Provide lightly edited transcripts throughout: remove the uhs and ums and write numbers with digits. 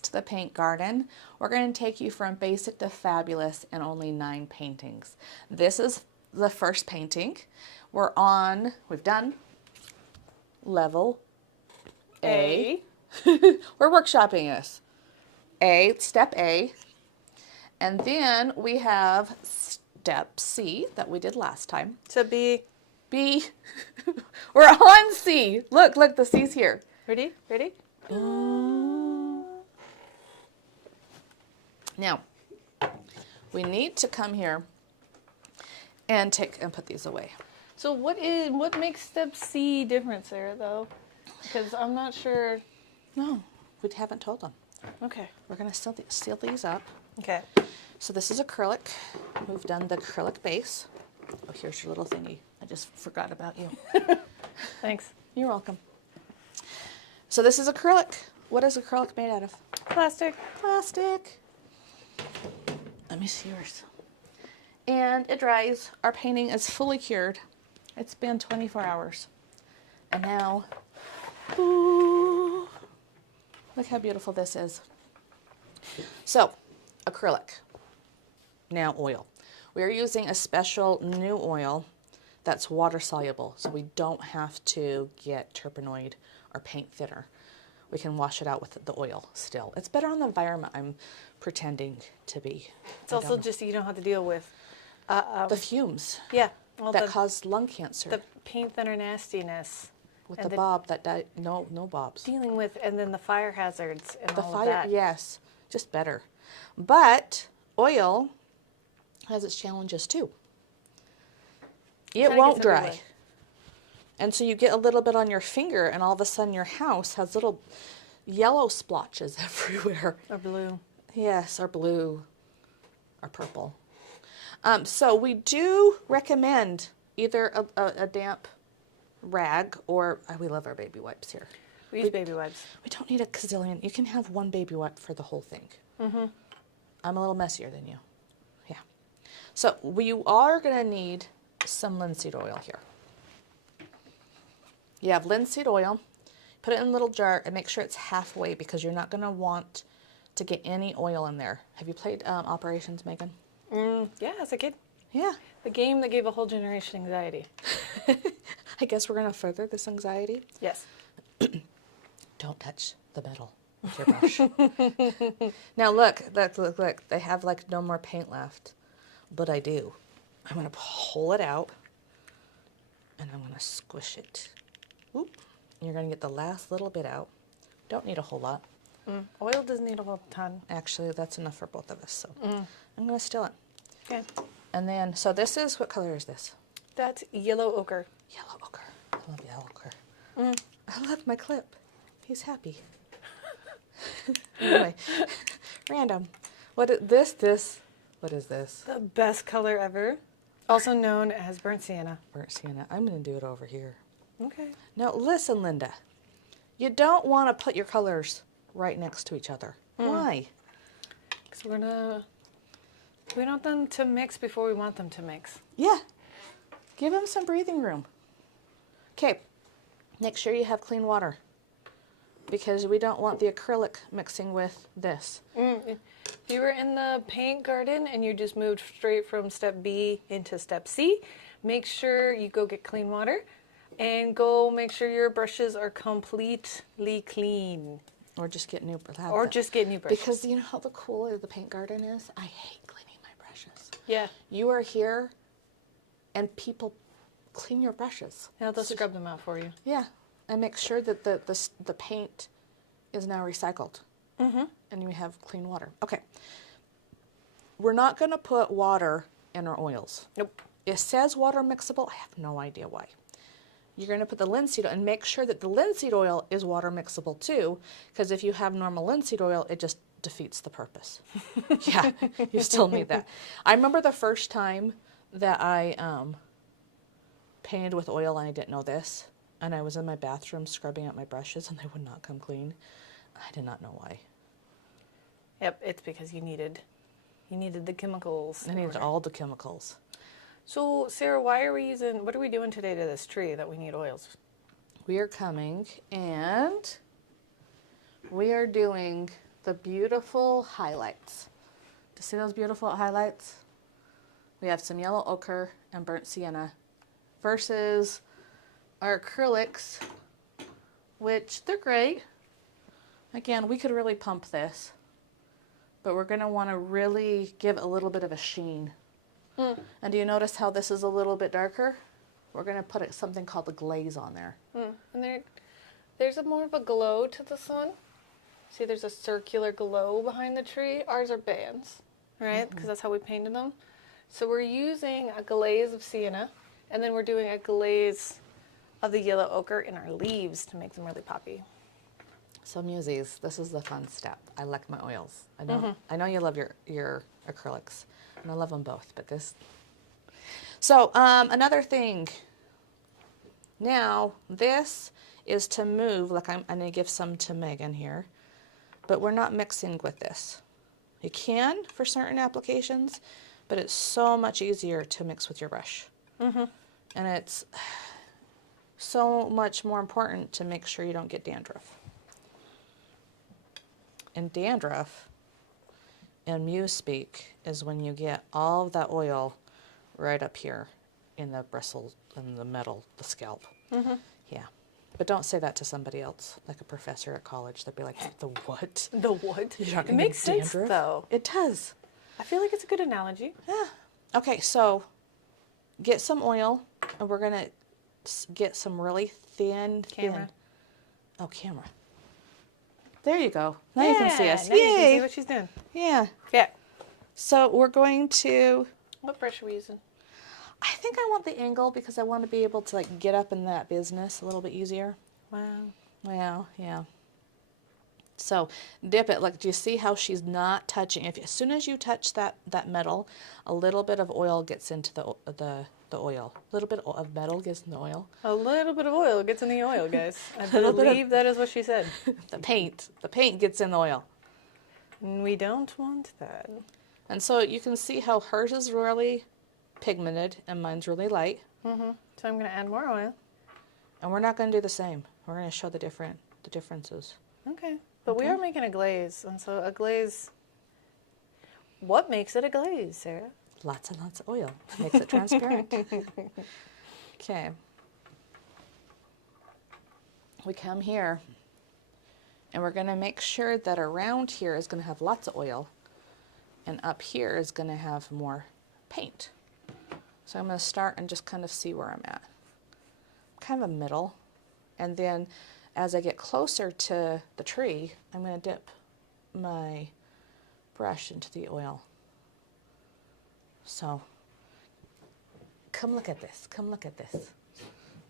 to the paint garden. We're going to take you from basic to fabulous in only 9 paintings. This is the first painting. We've done level A. We're workshopping this. Step A. And then we have step C that we did last time. So B. We're on C. Look, the C's here. Ready? Now, we need to come here and put these away. So what makes step C different, Sarah, though? Because I'm not sure. No, we haven't told them. Okay. We're going to seal these up. Okay. So this is acrylic. We've done the acrylic base. Oh, here's your little thingy. I just forgot about you. Thanks. You're welcome. So this is acrylic. What is acrylic made out of? Plastic. Plastic. Let me see yours. And it dries. Our painting is fully cured. It's been 24 hours. And now, ooh, look how beautiful this is. So, acrylic. Now oil. We are using a special new oil that's water soluble, so we don't have to get terpenoid or paint thinner. We can wash it out with the oil still. It's better on the environment, I'm pretending to be. It's also just you don't have to deal with the fumes that cause lung cancer. The paint thinner nastiness. With the bob that died. No bobs. Dealing with, and then the fire hazards and all of that. Yes, just better. But oil has its challenges too. It won't dry. And so you get a little bit on your finger and all of a sudden your house has little yellow splotches everywhere. Or blue. Yes, or blue, or purple. So we do recommend either a damp rag or, we love our baby wipes here. We use baby wipes. We don't need a gazillion. You can have one baby wipe for the whole thing. Mm-hmm. I'm a little messier than you. Yeah. So we are going to need some linseed oil here. You have linseed oil. Put it in a little jar and make sure it's halfway because you're not going to want to get any oil in there. Have you played Operations, Megan? Yeah, as a kid. Yeah. The game that gave a whole generation anxiety. I guess we're going to further this anxiety. Yes. Don't touch the metal with your brush. Now look. They have like no more paint left. But I do. I'm going to pull it out. And I'm going to squish it. Oop. And you're going to get the last little bit out. Don't need a whole lot. Oil doesn't need a whole ton. Actually, that's enough for both of us. So I'm going to still it. Okay. And then, so this is, what color is this? That's yellow ochre. Yellow ochre. I love yellow ochre. I love my clip. He's happy. Anyway, random. What is this? What is this? The best color ever. Also known as burnt sienna. Burnt sienna. I'm going to do it over here. Okay. Now, listen, Linda. You don't want to put your colors right next to each other. Why? Because we want them to mix before we want them to mix. Yeah. Give them some breathing room. Okay. Make sure you have clean water because we don't want the acrylic mixing with this. If you were in the paint garden and you just moved straight from step B into step C, make sure you go get clean water and go make sure your brushes are completely clean. Or just get new brushes. Or just get new brushes. Because you know how the cooler the paint garden is? I hate cleaning my brushes. Yeah. You are here and people clean your brushes. Yeah, they'll scrub them out for you. Yeah. And make sure that the paint is now recycled. Mm-hmm. And you have clean water. Okay. We're not going to put water in our oils. Nope. It says water mixable. I have no idea why. You're going to put the linseed oil and make sure that the linseed oil is water mixable too, because if you have normal linseed oil, it just defeats the purpose. Yeah, you still need that. I remember the first time that I painted with oil and I didn't know this, and I was in my bathroom scrubbing out my brushes and they would not come clean. I did not know why. Yep, it's because you needed the chemicals. I needed all the chemicals. So, Sarah, what are we doing today to this tree that we need oils? We are coming and we are doing the beautiful highlights. To see those beautiful highlights? We have some yellow ochre and burnt sienna versus our acrylics, which they're great. Again, we could really pump this, but we're going to want to really give a little bit of a sheen. And do you notice how this is a little bit darker? We're going to put something called the glaze on there. And there's more of a glow to this one. See, there's a circular glow behind the tree. Ours are bands, right? Because that's how we painted them. So we're using a glaze of sienna, and then we're doing a glaze of the yellow ochre in our leaves to make them really poppy. So Muses, this is the fun step. I like my oils. I know you love your acrylics, and I love them both, but this. So another thing. Now this is to move, like I'm going to give some to Megan here, but we're not mixing with this. You can for certain applications, but it's so much easier to mix with your brush. And it's so much more important to make sure you don't get dandruff. And dandruff, in Muse speak, is when you get all of that oil right up here in the bristles, in the metal, the scalp. Yeah. But don't say that to somebody else, like a professor at college. They'd be like, the what? The what? You're not It gonna makes get sense, dandruff? though. It does. I feel like it's a good analogy. Yeah. Okay, so get some oil, and we're going to get some really thin. Oh, camera. There you go. Now you can see us. Now you can Yay! see what she's doing. Yeah. Yeah. So we're going to... What brush are we using? I think I want the angle because I want to be able to like get up in that business a little bit easier. Wow. Wow, yeah. So dip it. Like, do you see how she's not touching? As soon as you touch that metal, a little bit of oil gets into the oil. A little bit of metal gets in the oil. A little bit of oil gets in the oil, guys. I little bit of- believe that is what she said. The paint gets in the oil. And we don't want that. And so you can see how hers is really pigmented and mine's really light. So I'm going to add more oil. And we're not going to do the same. We're going to show the differences. Okay. But we are making a glaze. And so a glaze... What makes it a glaze, Sarah? Lots and lots of oil. Makes it transparent. Okay. We come here, and we're going to make sure that around here is going to have lots of oil, and up here is going to have more paint. So I'm going to start and just kind of see where I'm at. Kind of a middle. And then as I get closer to the tree, I'm going to dip my brush into the oil. So, come look at this. Come look at this.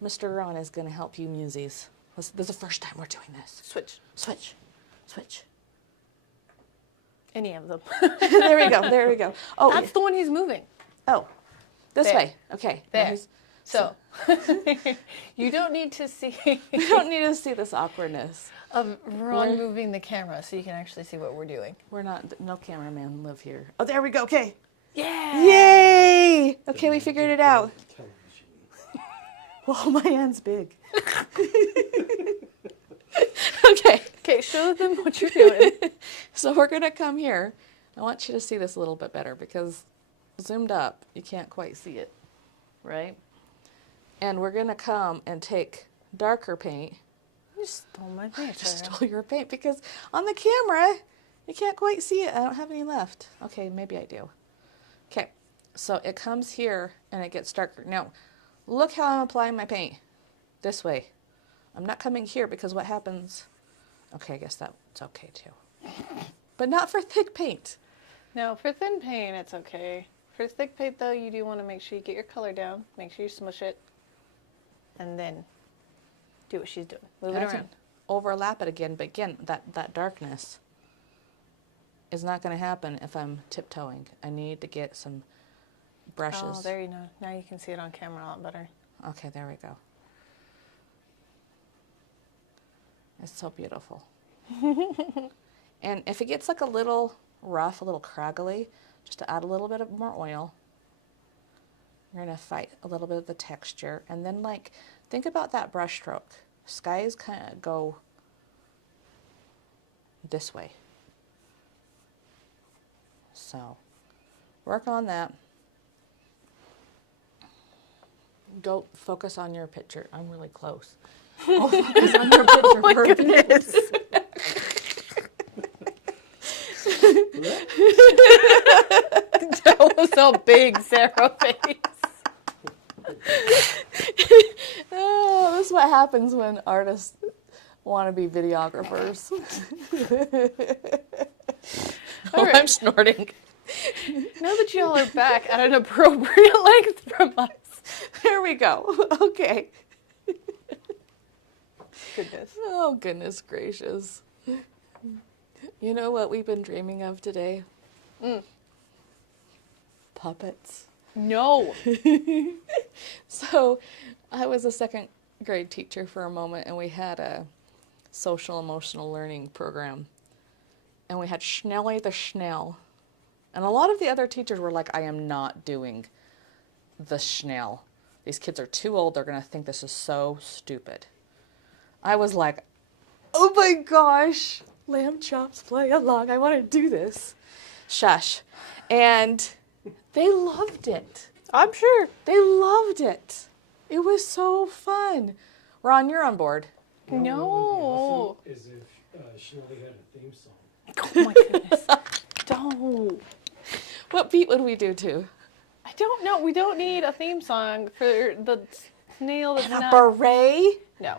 Mr. Ron is going to help you, Muses. This is the first time we're doing this. Switch. Switch. Switch. Any of them. There we go. There we go. Oh, That's the one he's moving. oh, this There. way. Okay. There. Now he's- So, you don't need to see we don't need to see this awkwardness. of Ron moving the camera so you can actually see what we're doing. We're not, no cameraman live here. Oh, there we go. Okay. Yeah! Yay! Okay, we figured it out. Oh, my hand's big. Okay. Okay, show them what you're doing. So we're going to come here. I want you to see this a little bit better because zoomed up, you can't quite see it, right? And we're going to come and take darker paint. You stole my paint, I just Sarah. stole your paint because on the camera, you can't quite see it. I don't have any left. Okay, maybe I do. Okay, so it comes here and it gets darker. Now, look how I'm applying my paint. This way. I'm not coming here because what happens... Okay, I guess that's okay too. But not for thick paint. No, for thin paint, it's okay. For thick paint, though, you do want to make sure you get your color down. Make sure you smush it. And then do what she's doing. Move it And I can around. overlap it again, but again, that darkness is not going to happen if I'm tiptoeing. I need to get some brushes. Oh, there you go. Now you can see it on camera a lot better. Okay, there we go. It's so beautiful. And if it gets like a little rough, a little craggly, just to add a little bit of more oil. You're going to fight a little bit of the texture. And then like, think about that brush stroke. Skies kind of go this way. So, work on that. Go focus on your picture. I'm really close. Go focus on your picture. Oh my goodness. That was a big Sarah face. Oh, this is what happens when artists want to be videographers. All right. I'm snorting. Now that y'all are back at an appropriate length from us. There we go. Okay. Goodness. Oh, goodness gracious. You know what we've been dreaming of today? Puppets. No. So, I was a second grade teacher for a moment, and we had a social emotional learning program. And we had Schnelly the Schnell. And a lot of the other teachers were like, I am not doing the Schnell. These kids are too old. They're going to think this is so stupid. I was like, oh my gosh, lamb chops play along. I want to do this. Shush. And they loved it. I'm sure. They loved it. It was so fun. Ron, you're on board. No. As if Schnelly had a theme song. Oh my goodness. Don't. What beat would we do to? I don't know. We don't need a theme song for the snail that's And a not... beret? No.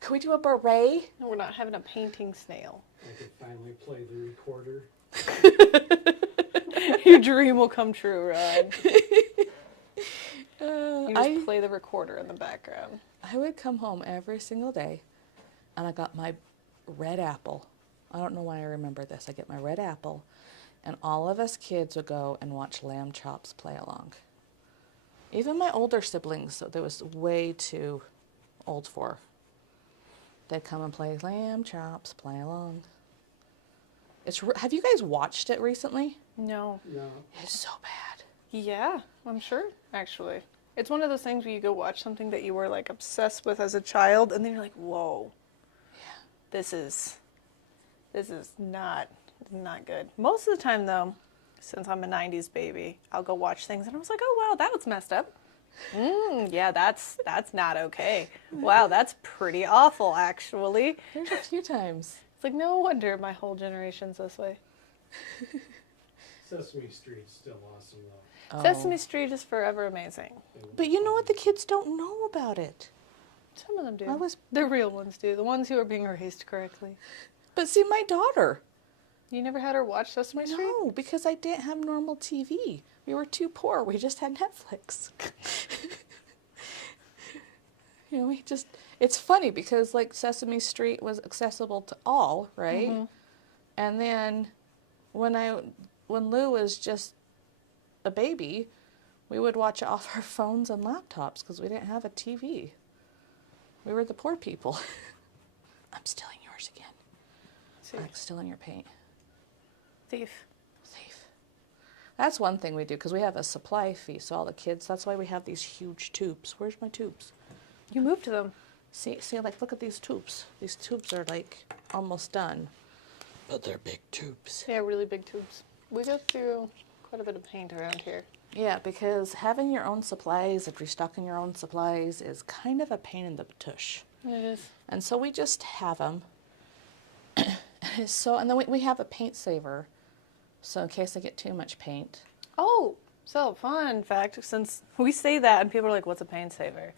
Could we do a beret? No, we're not having a painting snail. I could finally play the recorder. Your dream will come true, Ron. You just I play the recorder in the background. would come home every single day, and I got my red apple. I don't know why I remember this. I get my red apple, and all of us kids would go and watch lamb chops play along. Even my older siblings, that was way too old for, they'd come and play lamb chops, play along. Have you guys watched it recently? No. No, It's so bad. Yeah, I'm sure, actually. It's one of those things where you go watch something that you were like obsessed with as a child, and then you're like, whoa. Yeah. This is not good. Most of the time, though, since I'm a 90s baby, I'll go watch things, and I was like, oh, wow, that was messed up. Yeah, that's not okay. Wow, that's pretty awful, actually. There's a few times. It's like, no wonder my whole generation's this way. Sesame Street's still awesome though. Oh. Sesame Street is forever amazing. But you know what? The kids don't know about it. Some of them do. I The real ones do. The ones who are being raised correctly. But see, my daughter. You never had her watch Sesame Street? No, because I didn't have normal TV. We were too poor. We just had Netflix. It's funny because like Sesame Street was accessible to all, right? Mm-hmm. And then when Lou was just a baby, we would watch it off our phones and laptops because we didn't have a TV. We were the poor people. I'm stealing yours again. I'm stealing your paint. Thief. That's one thing we do because we have a supply fee. So all the kids, that's why we have these huge tubes. Where's my tubes? You moved to them. See, like, look at these tubes. These tubes are, like, almost done. But they're big tubes. Yeah, really big tubes. We go through quite a bit of paint around here. Yeah, because having your own supplies, if you're stocking your own supplies, is kind of a pain in the tush. It is. And so we just have them. And then we have a paint saver. So in case I get too much paint. Oh, so fun fact, since we say that and people are like, what's a paint saver?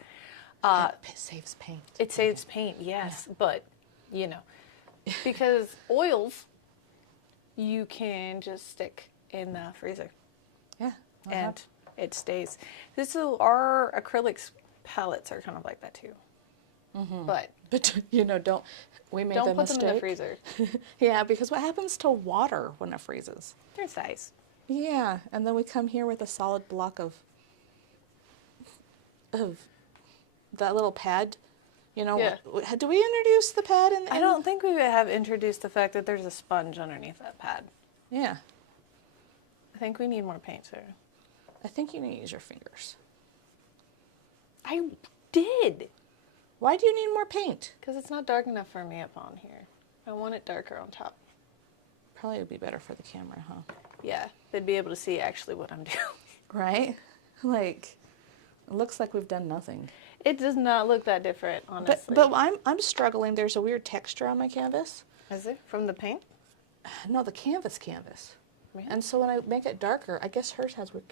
It saves paint. It saves paint, yes, but, you know, because oils, you can just stick in the freezer Yeah. and it stays. Our acrylics palettes are kind of like that too. Mm-hmm. But we made don't the put mistake. them in the freezer. Yeah, because what happens to water when it freezes? They're nice. Yeah, and then we come here with a solid block of that little pad. Yeah. Do we introduce the pad in? I don't think we have introduced the fact that there's a sponge underneath that pad. Yeah, I think we need more paint, Sarah. I think you need to use your fingers. I did. Why do you need more paint? Because it's not dark enough for me up on here. I want it darker on top. probably would be better for the camera, huh? Yeah, they'd be able to see actually what I'm doing. Right? Like, it looks like we've done nothing. It does not look that different, honestly. But I'm struggling. There's a weird texture on my canvas. Is it from the paint? No, the canvas. Really? And so when I make it darker, I guess hers has weird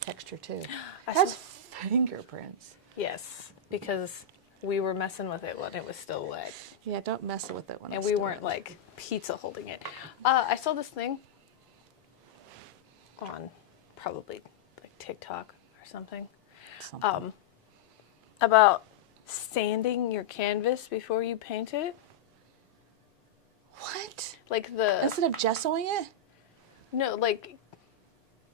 texture too. I It has saw- fingerprints. Yes, because we were messing with it when it was still wet. Yeah, don't mess with it when And it's we still weren't wet. like pizza holding it. I saw this thing on probably like TikTok or something. About sanding your canvas before you paint it. What? Like the Instead of gessoing it? no, like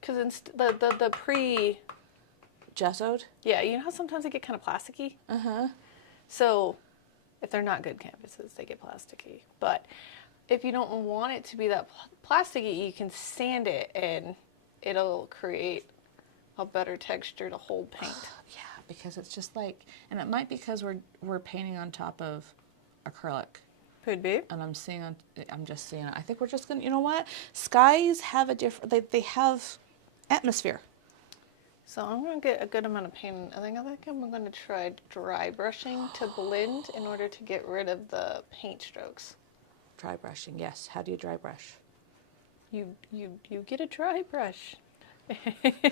because the pre Gessoed? yeah, you know how sometimes they get kind of plasticky. Uh-huh. So if they're not good canvases, they get plasticky. But if you don't want it to be that plasticky, you can sand it and it'll create a better texture to hold paint. Yeah, because it's just like, and it might be because we're painting on top of acrylic. Could be. And I'm just seeing it. I think we're just gonna, you know what? Skies have a different, they have atmosphere. So I'm going to get a good amount of paint. I think I'm going to try dry brushing to blend in order to get rid of the paint strokes. Dry brushing, yes. How do you dry brush? You get a dry brush.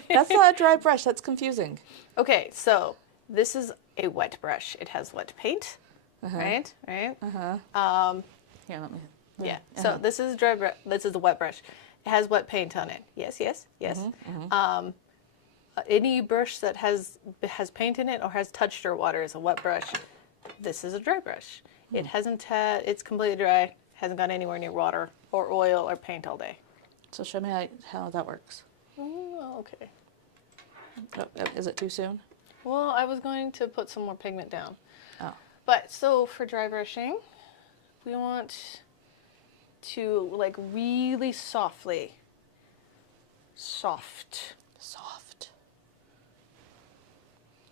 That's not a dry brush. That's confusing. Okay, so this is a wet brush. It has wet paint, right? Right. Here, let me. Yeah. So this is dry. This is the wet brush. It has wet paint on it. Yes. Yes. Yes. Any brush that has paint in it or has touched your water is a wet brush. This is a dry brush. It hasn't had. It's completely dry. Hasn't gone anywhere near water or oil or paint all day. So show me how that works. Okay. Oh, is it too soon? Well, I was going to put some more pigment down. Oh. But so for dry brushing, we want to like really soft.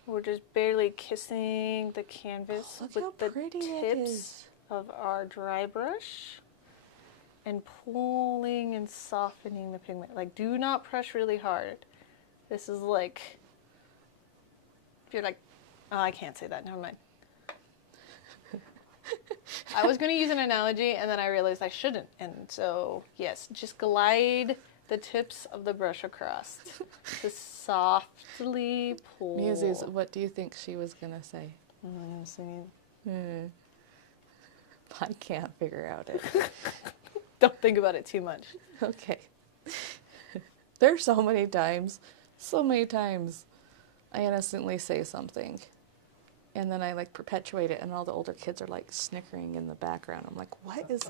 We're just barely kissing the canvas Look how with the pretty it tips is. of our dry brush and pulling and softening the pigment. Like, do not press really hard. This is like, if you're like, oh, I can't say that, never mind. I was going to use an analogy and then I realized I shouldn't. And so, yes, just glide the tips of the brush across. Just softly pull. Muses, what do you think she was going to say? I'm singing. I can't figure out it. Don't think about it too much. Okay. There's so many times I innocently say something and then I like perpetuate it and all the older kids are like snickering in the background. I'm like, why is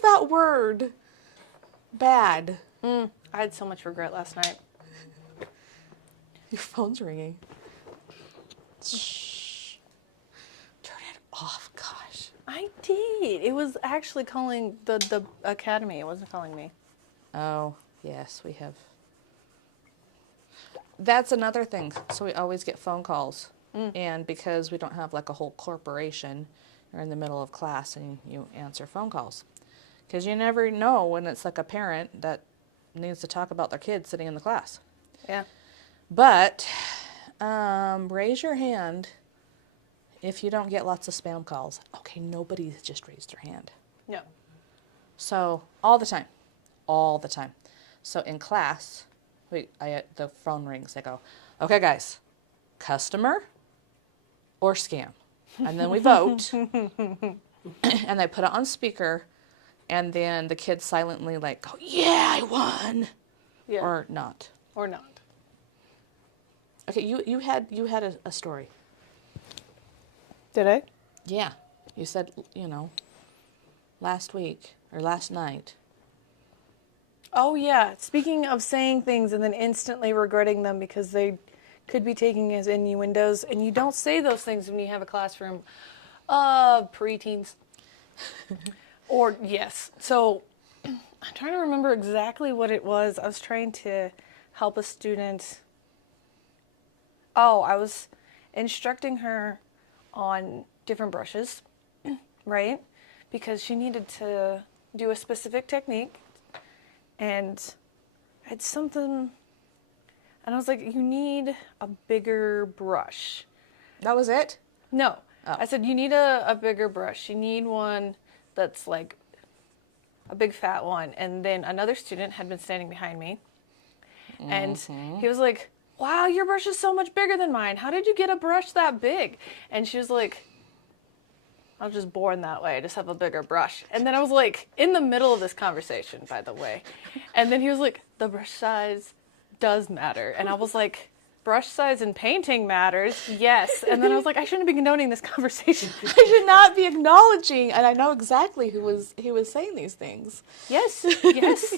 that word bad? I had so much regret last night. Your phone's ringing. Shh. Turn it off, gosh. I did. It was actually calling the academy. It wasn't calling me. Oh, yes, we have. That's another thing. So we always get phone calls. And because we don't have like a whole corporation, you're in the middle of class and you answer phone calls. Because you never know when it's like a parent that needs to talk about their kid sitting in the class. Yeah. But raise your hand if you don't get lots of spam calls. Okay, nobody just raised their hand. No. So all the time. So in class, the phone rings. I go, okay, guys, customer or scam, and then we vote, and I put it on speaker, and then the kids silently like go, yeah, I won, Yeah. or not. Or not. Okay, you had a story. Did I? Yeah, you said last week or last night. Oh, yeah. Speaking of saying things and then instantly regretting them because they could be taking as innuendos, and you don't say those things when you have a classroom of preteens. Or, yes. So, I'm trying to remember exactly what it was. I was trying to help a student. Oh, I was instructing her on different brushes, right? because she needed to do a specific technique, and it's something, and I was like, you need a bigger brush. That was it? No. Oh. I said, you need a bigger brush. You need one that's like a big fat one. And then another student had been standing behind me, and he was like, wow, your brush is so much bigger than mine. How did you get a brush that big? And she was like, I was just born that way. I just have a bigger brush. And then I was like, in the middle of this conversation, by the way. And then he was like, the brush size does matter. And I was like, brush size in painting matters, yes. And then I was like, I shouldn't be condoning this conversation. I should not be acknowledging, and I know exactly who was saying these things. Yes, yes.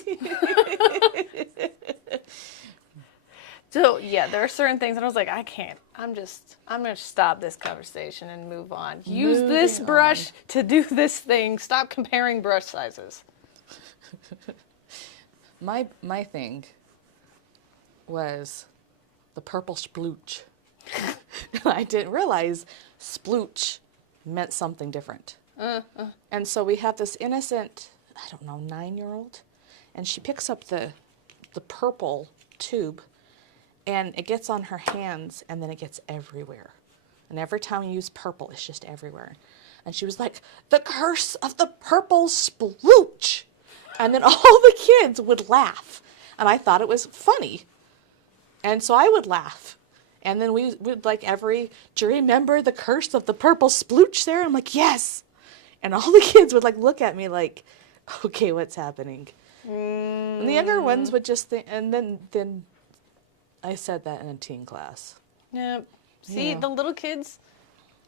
So, yeah, there are certain things, and I was like, I can't. I'm going to stop this conversation and move on. Use this brush to do this thing. Stop comparing brush sizes. My thing was the purple splooch. I didn't realize splooch meant something different. And so we have this innocent, I don't know, 9-year-old, and she picks up the purple tube, and it gets on her hands, and then it gets everywhere. And every time you use purple, it's just everywhere. And she was like, the curse of the purple splooch. And then all the kids would laugh. And I thought it was funny. And so I would laugh. And then we would like do you remember the curse of the purple splooch, Sarah? I'm like, yes. And all the kids would like look at me like, okay, what's happening? And the younger ones would just think, and then I said that in a teen class. Yeah. See, Yeah. the little kids,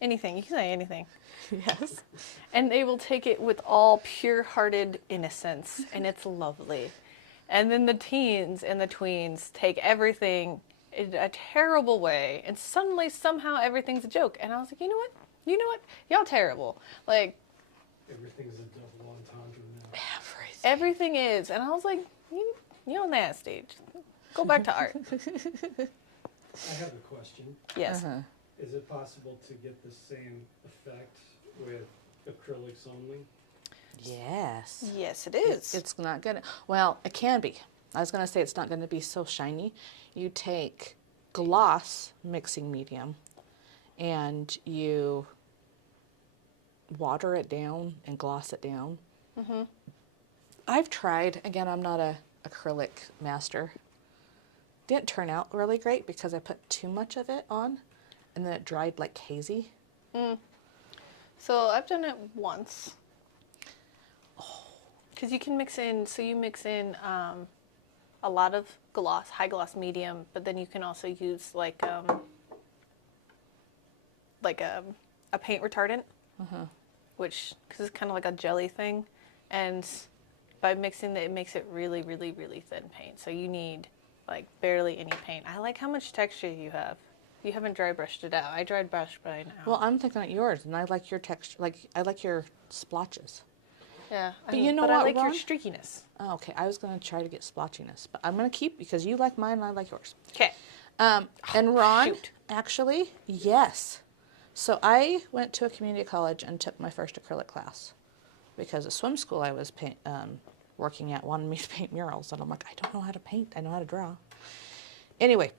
anything. You can say anything. Yes. And they will take it with all pure-hearted innocence, and it's lovely. And then the teens and the tweens take everything in a terrible way, and suddenly, somehow, everything's a joke. And I was like, you know what? Y'all terrible. Like, Everything's a double entendre now. everything is. And I was like, you're on that stage. Go back to art. I have a question. Yes. Is it possible to get the same effect with acrylics only? Yes. Yes, it is. It's not gonna. Well, it can be. I was gonna say it's not gonna be so shiny. You take gloss mixing medium, and you water it down and gloss it down. I've tried. Again, I'm not a acrylic master. Didn't turn out really great because I put too much of it on, and then it dried like hazy. So I've done it once. Because you can mix in, a lot of gloss, high gloss medium, but then you can also use like a paint retardant, which, because it's kind of like a jelly thing, and by mixing it makes it really, really, really thin paint. So you need like barely any paint. I like how much texture you have. You haven't dry brushed it out. I dried brushed by now. Well, I'm thinking of yours, and I like your texture. Like I like your splotches. yeah, But you know I what, like your Ron? streakiness. Oh, okay, I was gonna try to get splotchiness, but I'm gonna keep because you like mine and I like yours. Okay. And Ron, shoot. actually, yes. So I went to a community college and took my first acrylic class because the swim school I was working at wanted me to paint murals, and I'm like, I don't know how to paint. I know how to draw. Anyway,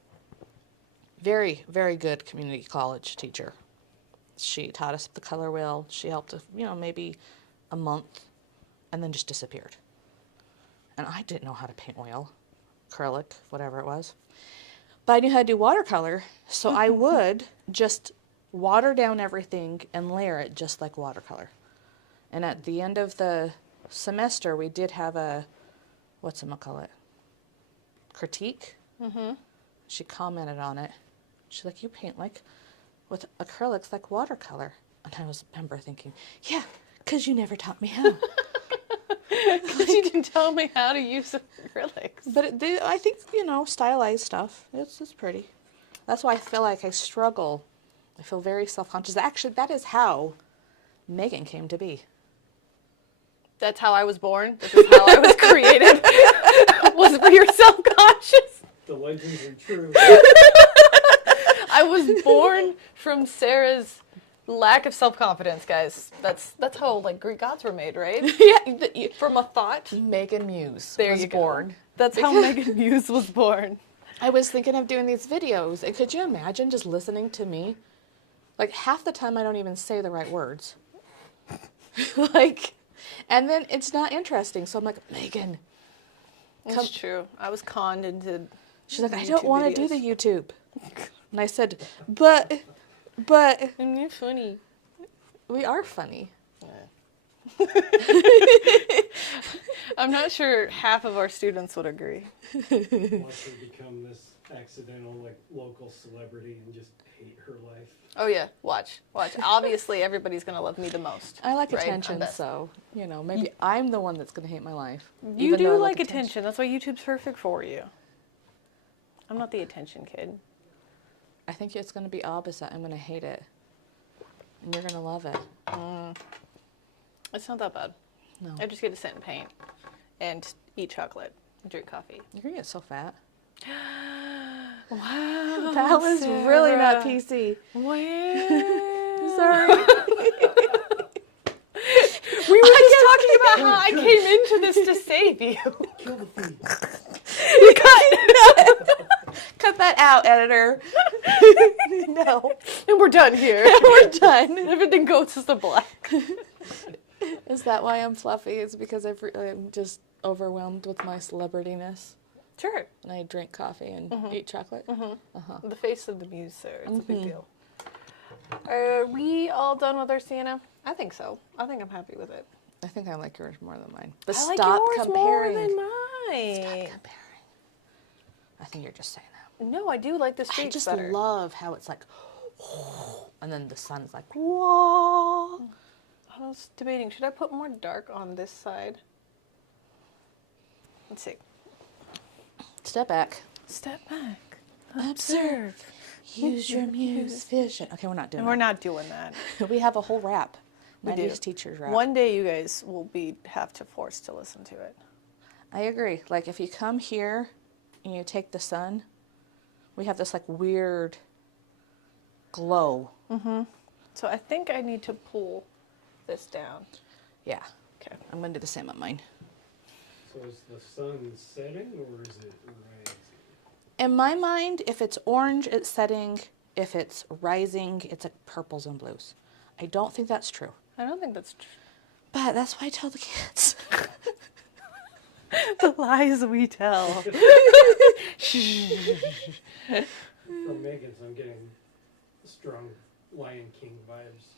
very, very good community college teacher. She taught us the color wheel. She helped us, maybe a month, and then just disappeared. And I didn't know how to paint oil, acrylic, whatever it was. But I knew how to do watercolor, so I would just water down everything and layer it just like watercolor. And at the end of the semester, we did have a, critique. She commented on it. She's like, you paint like, with acrylics like watercolor. And I remember thinking, yeah, because you never taught me how. Because you didn't tell me how to use acrylics. But I think, stylized stuff, it's pretty. That's why I feel like I struggle. I feel very self-conscious. Actually, that is how Megan came to be. That's how I was born. This is how I was created. Was for your self-conscious. The legends are true. I was born from Sarah's Lack of self-confidence, guys. That's how like Greek gods were made, right? Yeah. From a thought. 9th Muse There was you go. born. That's how 9th Muse was born. I was thinking of doing these videos, and could you imagine just listening to me? Like, half the time I don't even say the right words. Like, and then it's not interesting, so I'm like, Megan. It's true. I was conned into. She's like, I YouTube don't want to do videos. the YouTube. And I said, but, And you're funny. we are funny. I'm not sure half of our students would agree. Watch her become this accidental, like, local celebrity and just hate her life. Oh yeah, watch. Obviously, everybody's gonna love me the most. I like right? attention, I'm best. so, maybe I'm the one that's going to hate my life. You even though I do like attention. That's why YouTube's perfect for you. I'm not the attention kid. I think it's going to be opposite. I'm going to hate it. And you're going to love it. It's not that bad. No. I just get to sit and paint and eat chocolate and drink coffee. You're going to get so fat. Wow. That was really not PC. Well, Sorry. we were just talking about how I came into this to save you. Kill the thief. Cut that out, editor. No. And we're done here. We're done. Everything goes to black. Is that why I'm fluffy? It's because I'm just overwhelmed with my celebrityness. Sure. And I drink coffee and eat chocolate. The face of the muse, sir. It's a big deal. Are we all done with our Sienna? I think so. I think I'm happy with it. I think I like yours more than mine. But I like stop yours comparing. more than Stop mine. comparing. I think you're just saying that. No, I do like the I streaks just better. love how it's like, and then the sun's like, whoa. I was debating, should I put more dark on this side? Let's see. Step back. Step back. Observe. Use your muse vision. Okay, we're not doing And we're not doing that. that. We have a whole rap. We 90s do. teachers rap. One day you guys will have to force to listen to it. I agree. Like, if you come here and you take the sun, we have this, like, weird glow. So I think I need to pull this down. Yeah. Okay. I'm going to do the same on mine. So is the sun setting or is it rising? In my mind, if it's orange, it's setting. If it's rising, it's like purples and blues. I don't think that's true. I don't think that's true. But that's why I tell the kids. The lies we tell. From Megan's, I'm getting strong Lion King vibes.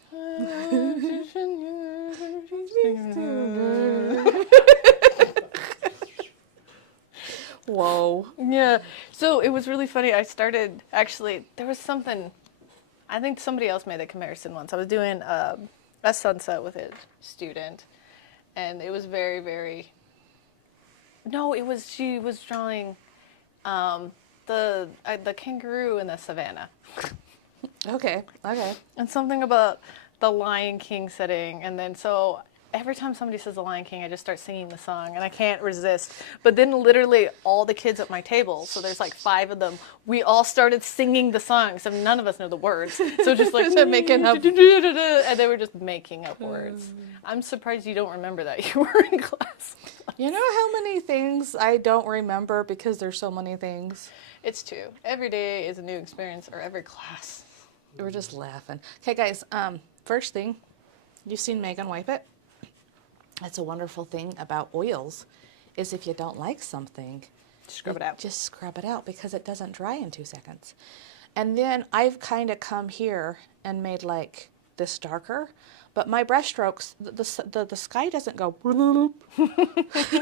Whoa. Yeah. So it was really funny. I started, actually, there was something, I think somebody else made the comparison once. I was doing a sunset with a student, and it was very, very, no, she was drawing the kangaroo in the savannah. Okay. And something about the Lion King setting, and then so every time somebody says the Lion King, I just start singing the song, and I can't resist. But then literally all the kids at my table, so there's like 5 of them, we all started singing the song, so none of us know the words. So just like Making up. and they were just making up words. I'm surprised you don't remember that. You were in class. You know how many things I don't remember because there's so many things? It's 2. Every day is a new experience, or every class. We're just laughing. Okay, guys, first thing, you've seen Megan wipe it. That's a wonderful thing about oils, is if you don't like something, Scrub it out. Just scrub it out because it doesn't dry in 2 seconds. And then I've kind of come here and made like this darker, but my brush strokes, the sky doesn't go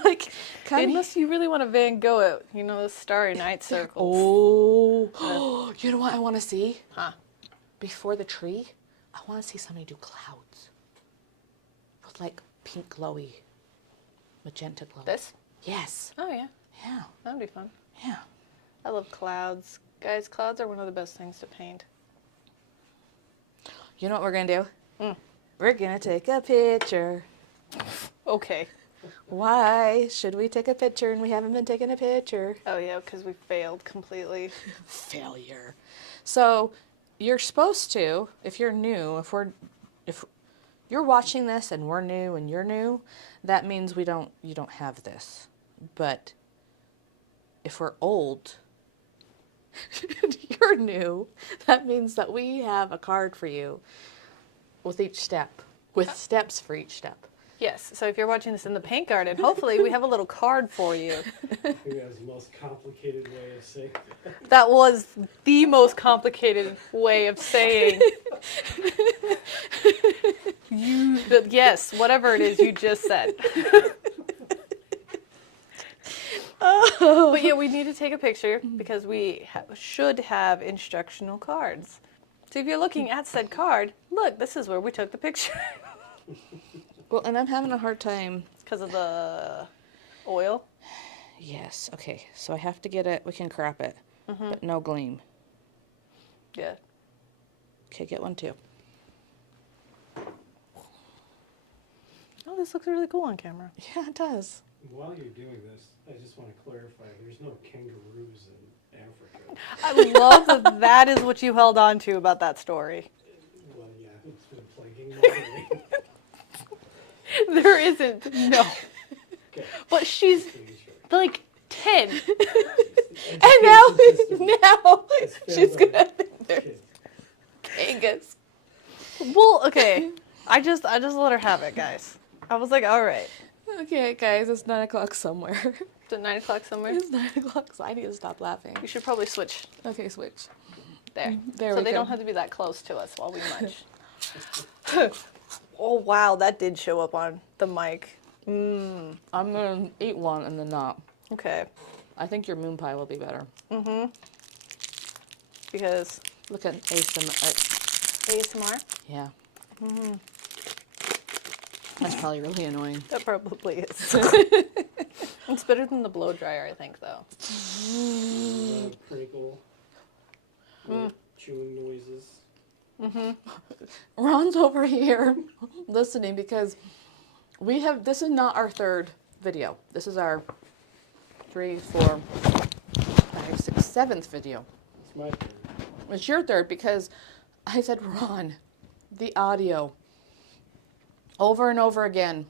like kind Unless you really want to Van Gogh it, you know, those starry night circles. Oh, you know what I want to see? Huh. Before the tree, I want to see somebody do clouds with like pink glowy, magenta glow. This? Yes. Oh, yeah. Yeah. That'd be fun. Yeah. I love clouds. Guys, clouds are one of the best things to paint. You know what we're going to do? We're going to take a picture. Okay. Why should we take a picture and we haven't been taking a picture? Oh, yeah, because we failed completely. Failure. So you're supposed to, if you're new, if you're watching this and we're new and you're new, that means you don't have this. But if we're old and you're new, that means that we have a card for you with each step, with steps for each step. Yes, so if you're watching this in the paint garden, hopefully we have a little card for you. Who has the most complicated way of saying that? That was the most complicated way of saying yes, whatever it is you just said. But yeah, we need to take a picture because we should have instructional cards. So if you're looking at said card, look, this is where we took the picture. Well, and I'm having a hard time. Because of the oil? Yes, okay. So I have to get it. We can crop it, but no gleam. Yeah. Okay, get one too. Oh, this looks really cool on camera. Yeah, it does. While you're doing this, I just want to clarify, there's no kangaroos in Africa. I love that is what you held on to about that story. Well, yeah, it's been plaguing my day. There isn't. No. Okay. But she's Pretty sure. like 10. And now It's she's failed gonna by think there's kids. Angus. Well, okay. I just let her have it, guys. I was like, all right. Okay, guys, it's 9 o'clock somewhere. Is it 9 o'clock somewhere? It's 9 o'clock, so I need to stop laughing. You should probably switch Okay, switch. there. There so we they go. don't have to be that close to us while we munch. Oh, wow. That did show up on the mic. I'm gonna eat one and then not. Okay. I think your moon pie will be better. Because Look at ASMR. ASMR? Yeah. That's probably really annoying. That probably is. It's better than the blow dryer, I think, though. Crinkle. Chewing noises. Ron's over here listening because this is not our third video. This is our 3, 4, 5, 6, 7th video. It's my turn. It's your third because I said, Ron, the audio over and over again.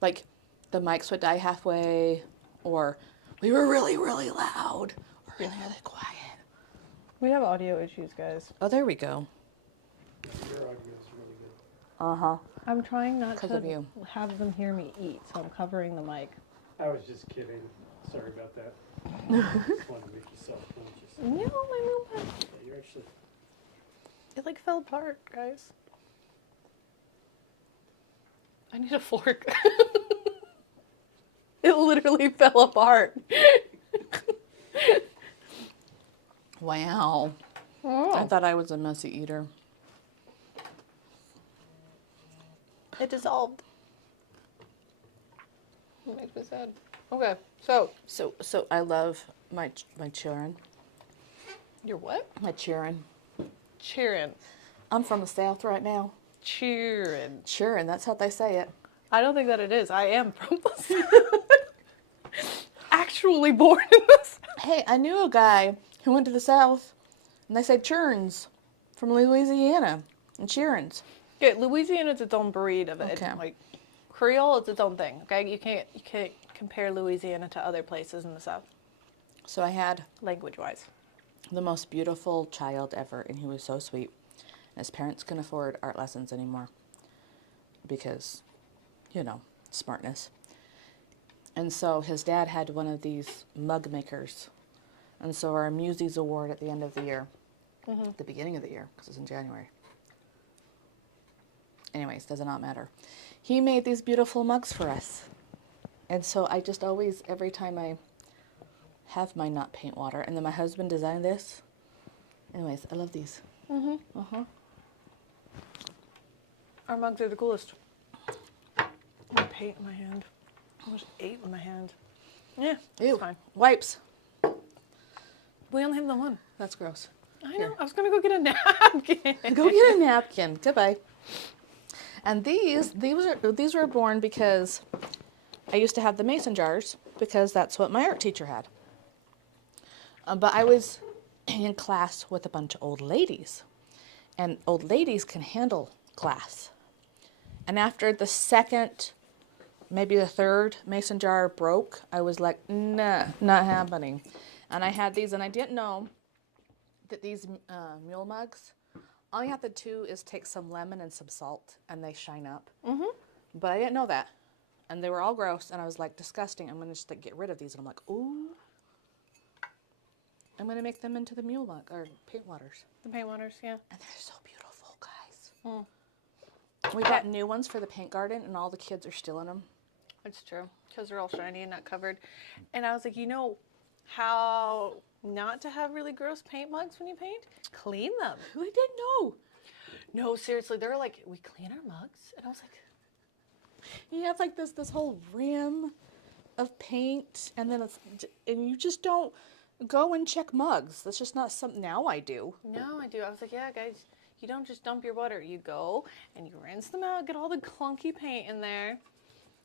Like the mics would die halfway, or we were really, really loud, or really, really quiet. We have audio issues, guys. Oh, there we go. Your audio is really good. Uh-huh. I'm trying not 'Cause to of you. have them hear me eat, so I'm covering the mic. I was just kidding. Sorry about that. Just wanted to make you self-conscious. No, my moon pie. Yeah, you're actually... It like fell apart, guys. I need a fork. It literally fell apart. Wow. I thought I was a messy eater. It dissolved. It makes me sad. Okay, so So I love my children. you're what? My children. Cheering. I'm from the South right now. Cheering. Children, that's how they say it. I don't think that it is. I am from the South. Actually born in the South. Hey, I knew a guy who went to the South, and they said churns from Louisiana, and churns. Okay, Louisiana's its own breed of it. Okay. Like Creole is its own thing. Okay, you can't compare Louisiana to other places in the South, So I had language-wise. the most beautiful child ever, and he was so sweet. And his parents couldn't afford art lessons anymore because, smartness. And so his dad had one of these mug makers. And so our Muses Award at the end of the year, the beginning of the year, because it's in January. Anyways, does not matter. He made these beautiful mugs for us. And so I just always, every time I have my nut paint water, and then my husband designed this. Anyways, I love these. Our mugs are the coolest. I paint in my hand. I almost ate in my hand. Yeah, Ew. it's fine. Wipes. We only have the one. That's gross. I know. I was gonna go get a napkin. Go get a napkin. Goodbye. And these were born because I used to have the mason jars because that's what my art teacher had. But I was in class with a bunch of old ladies, And old ladies can handle glass. And after the second, maybe the third mason jar broke, I was like, nah, not happening. And I had these, and I didn't know that these mule mugs, all you have to do is take some lemon and some salt, and they shine up. Mm-hmm. But I didn't know that. And they were all gross, and I was like, disgusting. I'm going to just like, get rid of these. And I'm like, ooh. I'm going to make them into the mule mug, or paint waters. The paint waters, yeah. And they're so beautiful, guys. We got new ones for the paint garden, and all the kids are stealing them. It's true, because they're all shiny and not covered. And I was like, you know how not to have really gross paint mugs when you paint? Clean them. I didn't know. No, seriously, they're like, we clean our mugs? And I was like, You have like this whole rim of paint, and then and you just don't go and check mugs. That's just not something now I do. no, I do. I was like, yeah, guys, you don't just dump your water. You go and you rinse them out, get all the clunky paint in there,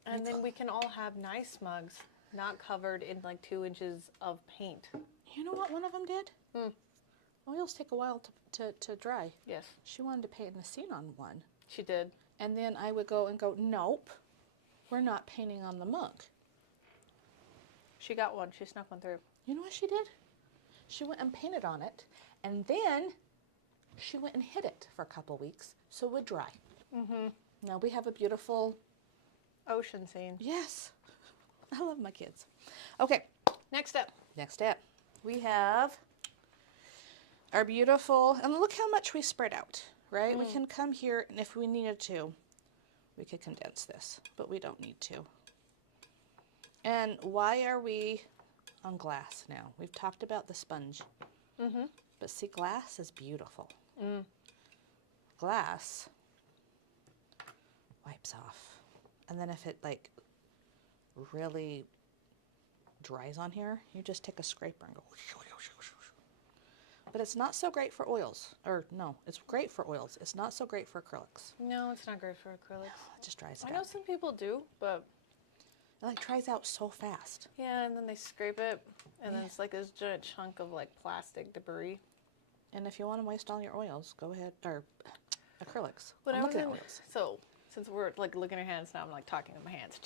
and then we can all have nice mugs, not covered in like 2 inches of paint. You know what one of them did? Oils take a while to dry. Yes, She wanted to paint a scene on one. she did. And then I would go, nope, we're not painting on the mug. She got one. She snuck one through. You know what she did? She went and painted on it, and then she went and hid it for a couple weeks so it would dry. Mm-hmm. Now we have a beautiful... Ocean scene. Yes. I love my kids. Okay, Next up. next step. We have our beautiful... And look how much we spread out, right? We can come here, and if we needed to, we could condense this, but we don't need to. And why are we on glass now? We've talked about the sponge. But see, glass is beautiful. Glass wipes off. And then if it like really dries on here, you just take a scraper and go. But it's not so great for oils. Or no, it's great for oils. It's not so great for acrylics. No, it's not great for acrylics. It just dries I it know out. some people do, but It like dries out so fast. yeah, and then they scrape it, and then it's like this giant chunk of like plastic debris. And if you want to waste all your oils, go ahead. Or acrylics. When I'm I was looking at in, oils. so since we're like looking at our hands now, I'm like talking with my hands.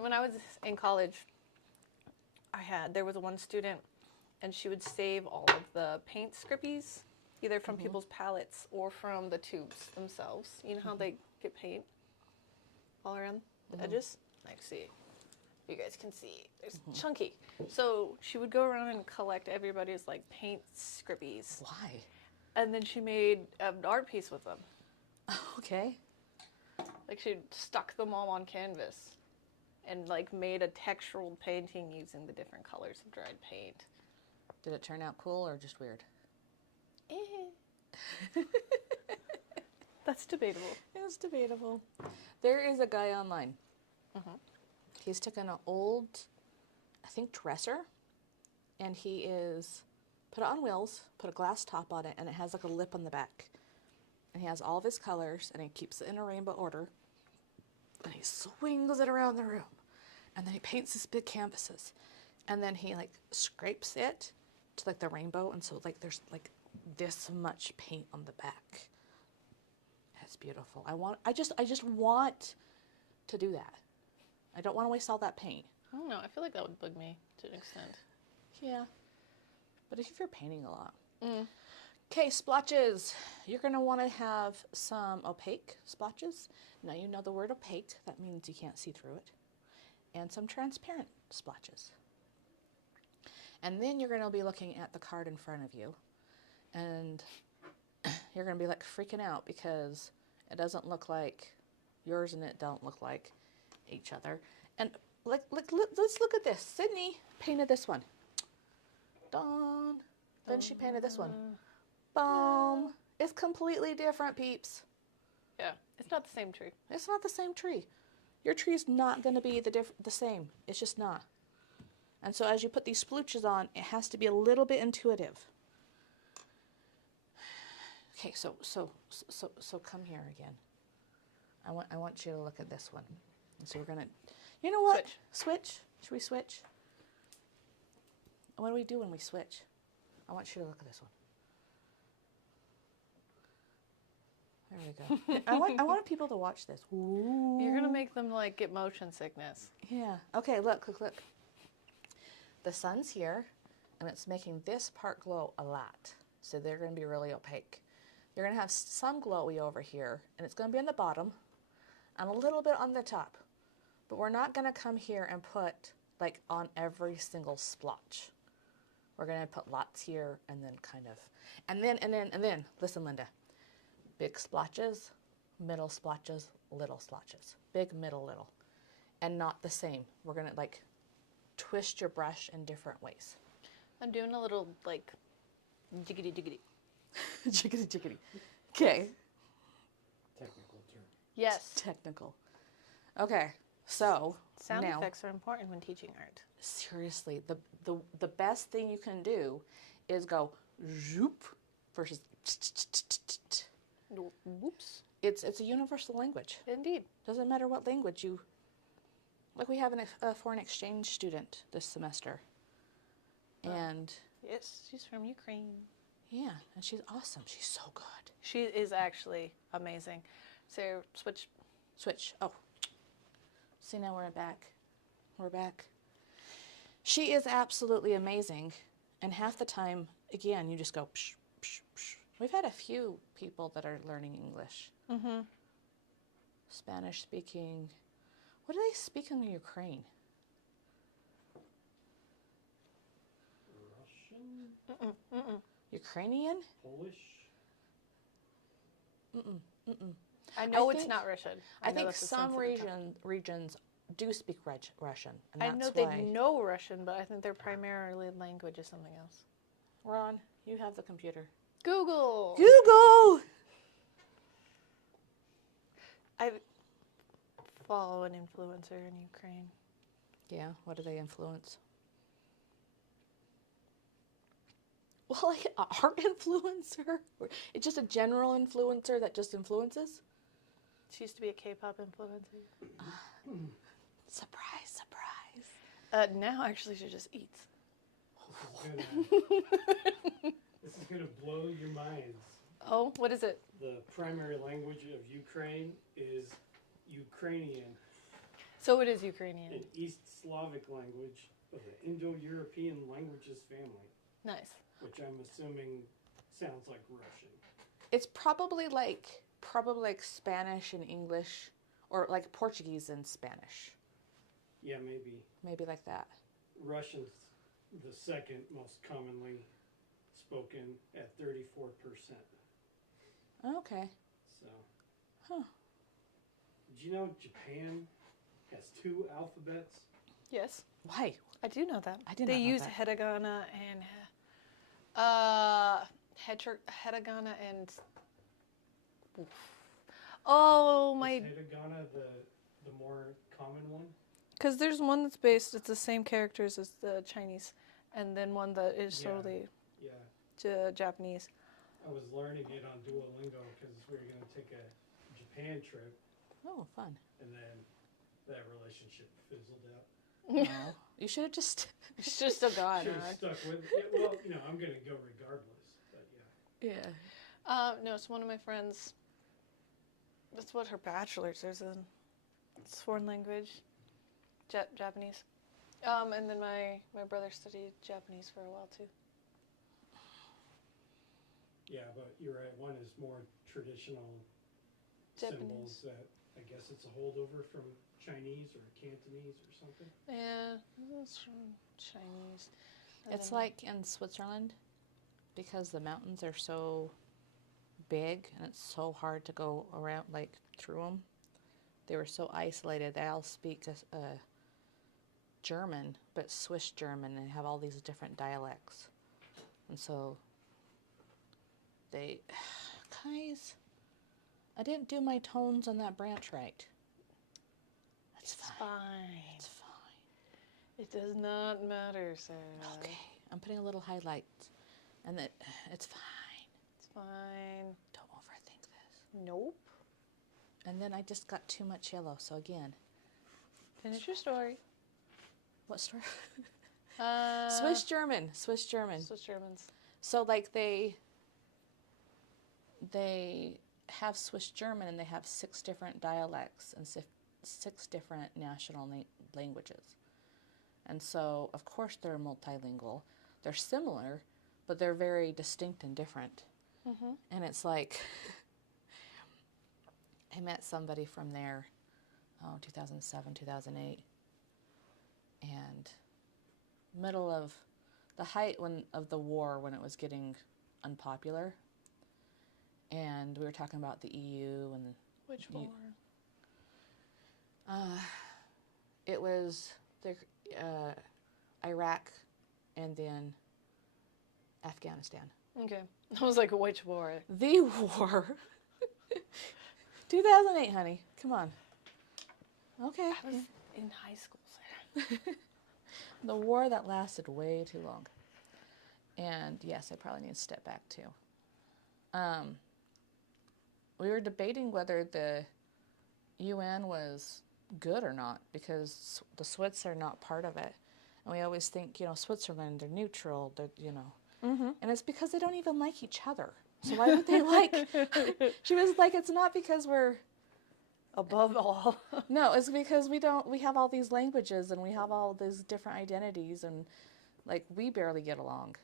When I was in college, there was one student, and she would save all of the paint scrippies, either from people's palettes or from the tubes themselves. You know how they get paint all around the edges? Like, see, you guys can see, there's chunky. So she would go around and collect everybody's like paint scrippies. Why? And then she made an art piece with them. Okay. Like she stuck them all on canvas and like made a textural painting using the different colors of dried paint. Did it turn out cool or just weird? That's debatable. It's debatable. There is a guy online. He's taken an old, I think, dresser, and he is put it on wheels, put a glass top on it, and it has like a lip on the back. And he has all of his colors, and he keeps it in a rainbow order. And he swings it around the room. And then he paints his big canvases. And then he like scrapes it to like the rainbow, and so like there's like this much paint on the back. It's beautiful. I just want to do that. I don't want to waste all that paint. I don't know. I feel like that would bug me to an extent. Yeah. But if you're painting a lot. Okay, splotches. You're going to want to have some opaque splotches. Now you know the word opaque. That means you can't see through it. And some transparent splotches. And then you're going to be looking at the card in front of you. And you're going to be like freaking out because it doesn't look like yours and it don't look like each other. And let's look at this. Sydney painted this one. Dun. Then she painted this one. Boom. It's completely different, peeps. Yeah, it's not the same tree. It's not the same tree. Your tree's not going to be the same. It's just not. And so as you put these splooches on, it has to be a little bit intuitive. Okay, so come here again. I want you to look at this one. And so we're gonna, you know what? Switch. Should we switch? What do we do when we switch? I want you to look at this one. There we go. I want people to watch this. Ooh. You're gonna make them like get motion sickness. Yeah. Okay, look. The sun's here, and it's making this part glow a lot. So they're going to be really opaque. You're going to have some glowy over here, and it's going to be on the bottom and a little bit on the top. But we're not going to come here and put like on every single splotch. We're going to put lots here and then kind of, and then, listen, Linda, big splotches, middle splotches, little splotches, big, middle, little, and not the same. We're going to like twist your brush in different ways. I'm doing a little like jiggity jiggity. Jiggity, jiggity. Okay. Technical term. Yes. Technical. Okay. So Sound now, effects are important when teaching art. seriously, the best thing you can do is go zoop versus Whoops. it's a universal language. Indeed. Doesn't matter what language you. Like we have a foreign exchange student this semester, and Yes, she's from Ukraine. yeah, and she's awesome. She's so good. She is actually amazing. So switch. Switch. Oh, see now we're back. We're back. She is absolutely amazing, and half the time, again, you just go psh, psh, psh. We've had a few people that are learning English. Mm-hmm. Spanish speaking. What do they speak in Ukraine? Russian? Ukrainian? Polish? I know I it's think- not Russian. I know think that's a some sensitive topic. regions do speak Russian, and I that's know why. they know Russian, but I think their primarily language is something else. Ron, you have the computer. Google. Google. I follow an influencer in Ukraine. Yeah, what do they influence? Well, like our influencer? It's just a general influencer that just influences? She used to be a K-pop influencer. Surprise, surprise. Now, actually, she just eats. This is gonna blow your minds. Oh, what is it? The primary language of Ukraine is Ukrainian, So it is Ukrainian. an East Slavic language of the Indo-European languages family, Nice. which I'm assuming sounds like Russian. It's probably like Spanish and English, or like Portuguese and Spanish. Yeah, maybe. Maybe like that. Russian's the second most commonly spoken at 34%. Okay. So. Huh. Did you know Japan has 2 alphabets? Yes, Why? I do know that. I did They not know use that. hiragana and hiragana and oh my, Is hiragana the more common one? because there's one that's based. It's the same characters as the Chinese, and then one that is Yeah. totally Yeah. Japanese. I was learning it on Duolingo because we were going to take a Japan trip, Oh, fun. and then that relationship fizzled out. No. You should have just. It's just still gone. Should have stuck with it. Well, I'm going to go regardless, but yeah. Yeah. No, it's one of my friends. That's what her bachelor's is in. It's foreign language, Japanese. And then my brother studied Japanese for a while too. Yeah, but you're right. One is more traditional Japanese. symbols that I guess it's a holdover from Chinese or Cantonese or something. Yeah, it's from Chinese. And It's then- like in Switzerland, because the mountains are so big and it's so hard to go around, like through them. They were so isolated. They all speak German, but Swiss German, and have all these different dialects. And so they, guys, I didn't do my tones on that branch right. That's It's fine. fine. It's fine. It does not matter, Sarah. Okay, I'm putting a little highlight, and that it's fine. It's fine. Don't overthink this. Nope. And then I just got too much yellow. So again, Finish your story. what story? Swiss Swiss German. Germans. So like they have Swiss German and they have 6 different dialects and 6 different national languages. And so, of course, they're multilingual. They're similar, but they're very distinct and different. Mm-hmm. And it's like, I met somebody from there, 2007, 2008, and middle of the height of the war when it was getting unpopular, and we were talking about the EU and Which war? it was the Iraq and then Afghanistan. Okay. I was like, which war? The war. 2008, honey. Come on. Okay. I was in high school, Sarah. The war that lasted way too long. And yes, I probably need to step back too. We were debating whether the UN was good or not because the Swiss are not part of it. And we always think, Switzerland, they're neutral, Mm-hmm. and it's because they don't even like each other. So why would they like? She was like, it's not because we're Above all. no, it's because we have all these languages and we have all these different identities and like we barely get along.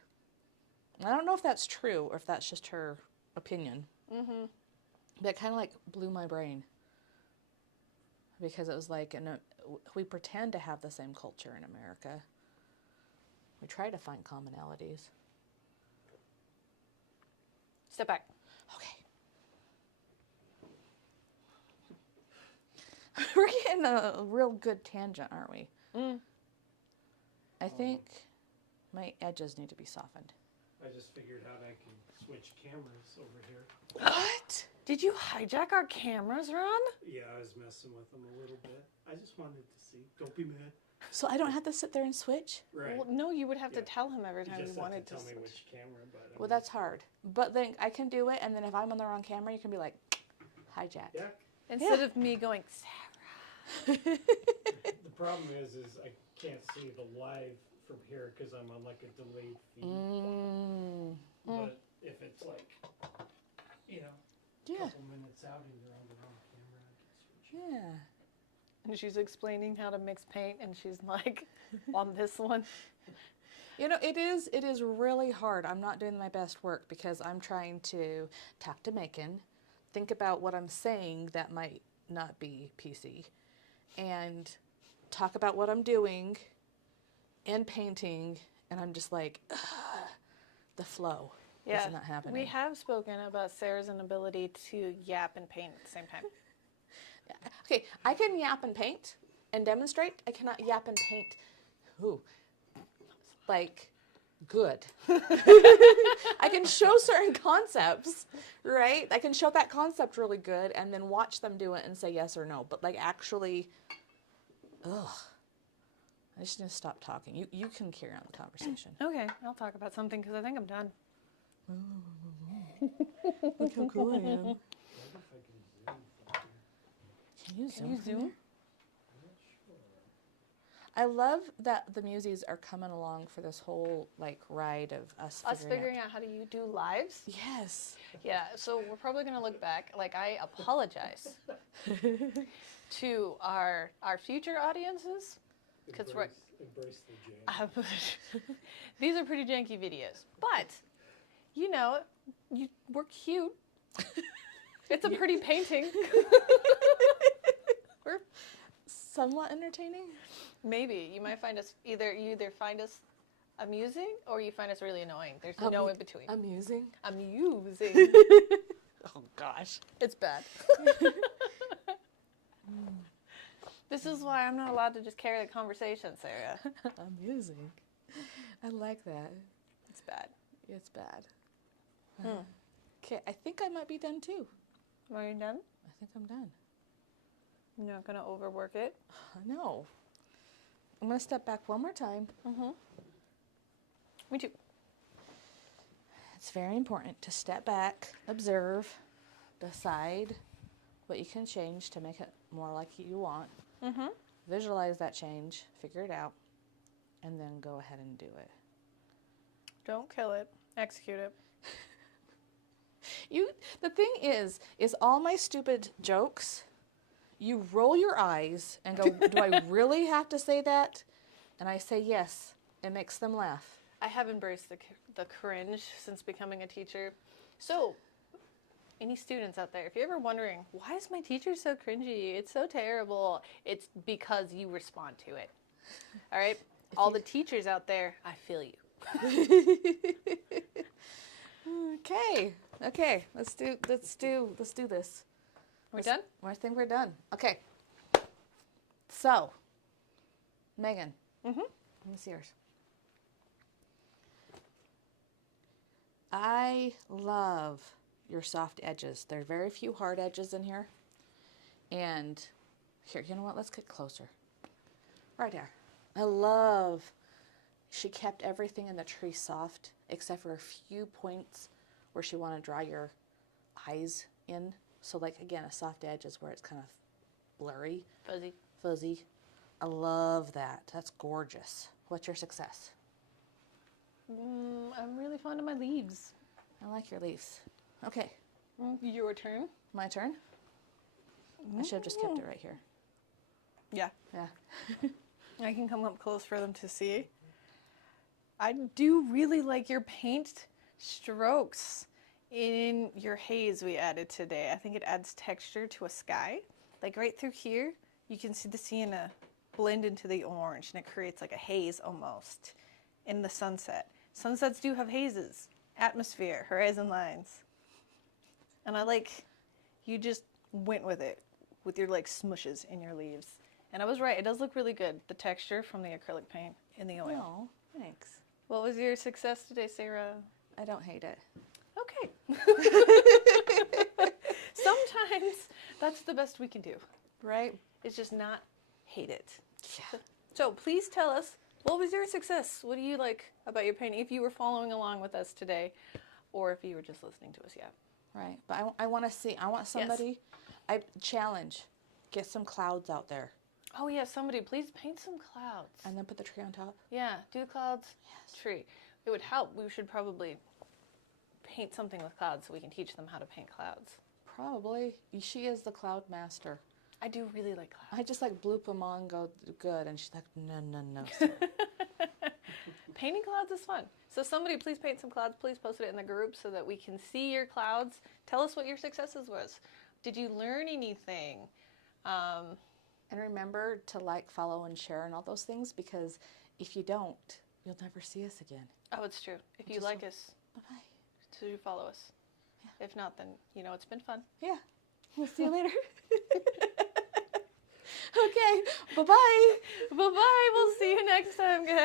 I don't know if that's true or if that's just her opinion. Mm-hmm. But it kind of like blew my brain because it was like, we pretend to have the same culture in America. We try to find commonalities. Step back. Okay. We're getting a real good tangent, aren't we? Mm. I think my edges need to be softened. I just figured out I can switch cameras over here. What? Did you hijack our cameras, Ron? Yeah, I was messing with them a little bit. I just wanted to see. Don't be mad. So I don't have to sit there and switch? Right. Well, no, you would have to Yeah. tell him every time you just wanted have to to. tell me switch. which camera, but Well, that's hard. But then I can do it, and then if I'm on the wrong camera, you can be like, hijack. yeah. Instead of me going, Sarah. The problem is I can't see the live from here because I'm on like a delayed feed. Mm. But if it's like, a Yeah. couple minutes out and you're on the wrong camera, I can switch. Yeah. And she's explaining how to mix paint, and she's like, on this one. It is really hard. I'm not doing my best work because I'm trying to talk to Macon, think about what I'm saying that might not be PC, and talk about what I'm doing and painting, and I'm just like, ugh, the flow is not happening. We have spoken about Sarah's inability to yap and paint at the same time. Okay, I can yap and paint and demonstrate. I cannot yap and paint. Ooh. Like, good. I can show certain concepts, right? I can show that concept really good and then watch them do it and say yes or no. But, like, actually, ugh. I just need to stop talking. You can carry on the conversation. Okay, I'll talk about something because I think I'm done. Look how cool I am. I wonder if I can zoom from here. Can you zoom? Can you from zoom? there? I'm not sure. I love that the Muses are coming along for this whole like ride of us Figuring out how do you do lives? Yes. Yeah, so we're probably going to look back. Like, I apologize to our future audiences. 'Cause Embrace the jam. These are pretty janky videos. But, we're cute. It's a pretty painting. We're Somewhat entertaining. maybe you might find us you either find us amusing or you find us really annoying. There's no in between. Amusing. Amusing. Oh gosh. It's bad. This is why I'm not allowed to just carry the conversation, Sarah. Amusing. I like that. It's bad. It's bad. Okay, I think I might be done too. Are you done? I think I'm done. You're not going to overwork it? No. I'm going to step back one more time. Mm-hmm. Me too. It's very important to step back, observe, decide what you can change to make it more like you want. Mm-hmm. Visualize that change, figure it out, and then go ahead and do it. Don't kill it. Execute it. The thing is all my stupid jokes, you roll your eyes and go, do I really have to say that? And I say yes. It makes them laugh. I have embraced the cringe since becoming a teacher. So, any students out there, if you're ever wondering, why is my teacher so cringy? It's so terrible. It's because you respond to it. All right? All the teachers out there, I feel you. Okay. Let's do this. We're done? I think we're done. Okay. So, Megan. Mm-hmm. Let me see yours. I love your soft edges. There are very few hard edges in here. And here, you know what? Let's get closer. Right there. I love, she kept everything in the tree soft, except for a few points where she wanted to draw your eyes in. So like, again, a soft edge is where it's kind of blurry. Fuzzy. I love that. That's gorgeous. What's your success? I'm really fond of my leaves. I like your leaves. Okay. Your turn. My turn? I should have just kept it right here. Yeah. Yeah. I can come up close for them to see. I do really like your paint strokes in your haze we added today. I think it adds texture to a sky. Like right through here, you can see the sienna blend into the orange and it creates like a haze almost in the sunset. Sunsets do have hazes, atmosphere, horizon lines. And I like, you just went with it with your like smushes in your leaves. And I was right, it does look really good, the texture from the acrylic paint in the oil. Oh, thanks. What was your success today, Sarah? I don't hate it. Okay. Sometimes that's the best we can do, Right? is just not hate it. Yeah. So please tell us, what was your success? What do you like about your painting? If you were following along with us today, or if you were just listening to us, yeah. Right. But I want to see, I want somebody, I challenge, get some clouds out there. Oh yeah, somebody please paint some clouds. And then put the tree on top. Yeah, do the clouds, tree. It would help. We should probably paint something with clouds so we can teach them how to paint clouds. Probably. She is the cloud master. I do really like clouds. I just like bloop them on, go good. And she's like, no. Painting clouds is fun. So somebody please paint some clouds. Please post it in the group so that we can see your clouds. Tell us what your successes was. Did you learn anything? And remember to like, follow, and share and all those things, because if you don't, you'll never see us again. Oh, it's true. If you like us, Bye-bye. so you follow us. Yeah. If not, then you know it's been fun. Yeah. We'll see you later. Okay. Bye-bye. Bye-bye. We'll see you next time, guys.